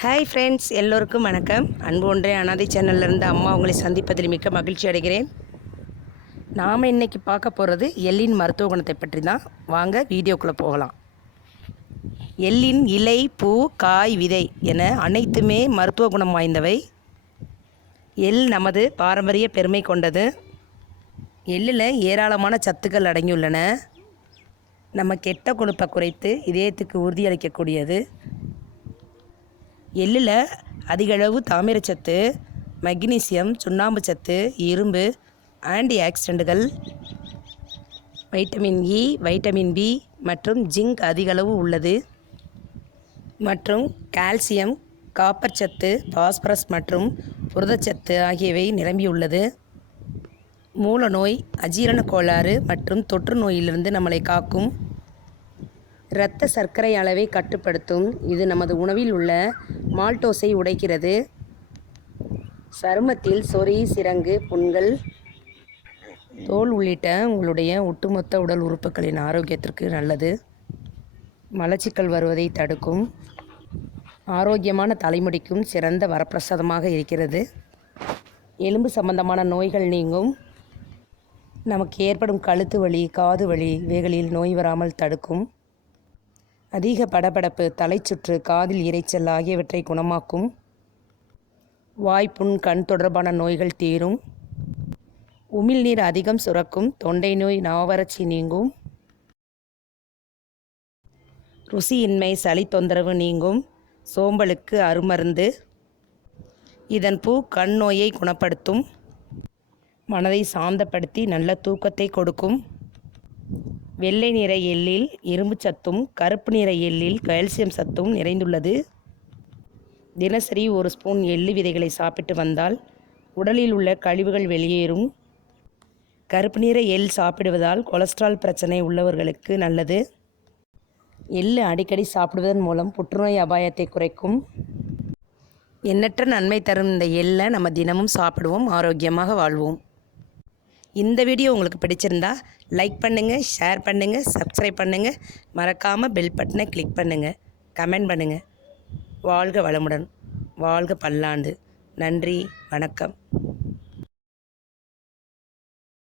Hi friends, எல்லோருக்கும் வணக்கம். அன்பு ஒன்றே அனாதை சேனல்லேருந்து அம்மா உங்களை சந்திப்பதில் மிக்க மகிழ்ச்சி அடைகிறேன். நாம் இன்றைக்கி பார்க்க போகிறது எள்ளின் மருத்துவ குணத்தை பற்றி தான். வாங்க வீடியோக்குள்ளே போகலாம். எள்ளின் இலை, பூ, காய், விதை என அனைத்துமே மருத்துவ குணம் வாய்ந்தவை. எள் நமது பாரம்பரிய பெருமை கொண்டது. எள்ளில் ஏராளமான சத்துக்கள் அடங்கியுள்ளன. நம்ம கெட்ட கொழுப்பை குறைத்து இதயத்துக்கு உறுதியளிக்கக்கூடியது. எள்ளில் அதிகளவு தாமிரச்சத்து, மக்னீசியம், சுண்ணாம்பு சத்து, இரும்பு, ஆன்டி ஆக்சிடென்ட்டுகள், வைட்டமின் இ, வைட்டமின் பி மற்றும் ஜிங்க் அதிகளவு உள்ளது. மற்றும் கால்சியம், காப்பர் சத்து, பாஸ்பரஸ் மற்றும் புரதச்சத்து ஆகியவை நிரம்பியுள்ளது. மூலநோய், அஜீரண கோளாறு மற்றும் தொற்று நோயிலிருந்து நம்மளை காக்கும். இரத்த சர்க்கரை அளவை கட்டுப்படுத்தும். இது நமது உணவில் உள்ள மால்டோஸை உடைக்கிறது. சருமத்தில் சொறி, சிரங்கு, புண்கள், தோல் உள்ளிட்ட உங்களுடைய ஒட்டுமொத்த உடல் உறுப்புகளின் ஆரோக்கியத்திற்கு நல்லது. மலச்சிக்கல் வருவதை தடுக்கும். ஆரோக்கியமான தலைமுடிக்கும் சிறந்த வரப்பிரசாதமாக இருக்கிறது. எலும்பு சம்பந்தமான நோய்கள் நீங்கும். நமக்கு ஏற்படும் கழுத்து வலி, காது வலி இவைகளில் நோய் வராமல் தடுக்கும். அதிக படபடப்பு, தலைச்சுற்று, காதில் இரைச்சல் ஆகியவற்றை குணமாக்கும். வாய்ப்புண், கண் தொடர்பான நோய்கள் தீரும். உமிழ்நீர் அதிகம் சுரக்கும். தொண்டை நோய், நாவறட்சி நீங்கும். ருசியின்மை, சளி தொந்தரவு நீங்கும். சோம்பலுக்கு அருமருந்து. இதன் பூ கண் நோயை குணப்படுத்தும். மனதை சாந்தப்படுத்தி நல்ல தூக்கத்தை கொடுக்கும். வெள்ளை நிற எள்ளில் இரும்பு சத்தும் கருப்பு நிற எள்ளில் கால்சியம் சத்தும் நிறைந்துள்ளது. தினசரி ஒரு ஸ்பூன் எள்ளு விதைகளை சாப்பிட்டு வந்தால் உடலில் உள்ள கழிவுகள் வெளியேறும். கருப்பு நிற எள் சாப்பிடுவதால் கொலஸ்ட்ரால் பிரச்சனை உள்ளவர்களுக்கு நல்லது. எள்ளு அடிக்கடி சாப்பிடுவதன் மூலம் புற்றுநோய் அபாயத்தை குறைக்கும். எண்ணற்ற நன்மை தரும் இந்த எள்ளை நம்ம தினமும் சாப்பிடுவோம், ஆரோக்கியமாக வாழ்வோம். இந்த வீடியோ உங்களுக்கு பிடிச்சிருந்தா லைக் பண்ணுங்கள், ஷேர் பண்ணுங்கள், சப்ஸ்கிரைப் பண்ணுங்கள். மறக்காமல் பெல் பட்டனை கிளிக் பண்ணுங்கள், கமெண்ட் பண்ணுங்கள். வாழ்க வளமுடன், வாழ்க பல்லாண்டு. நன்றி, வணக்கம்.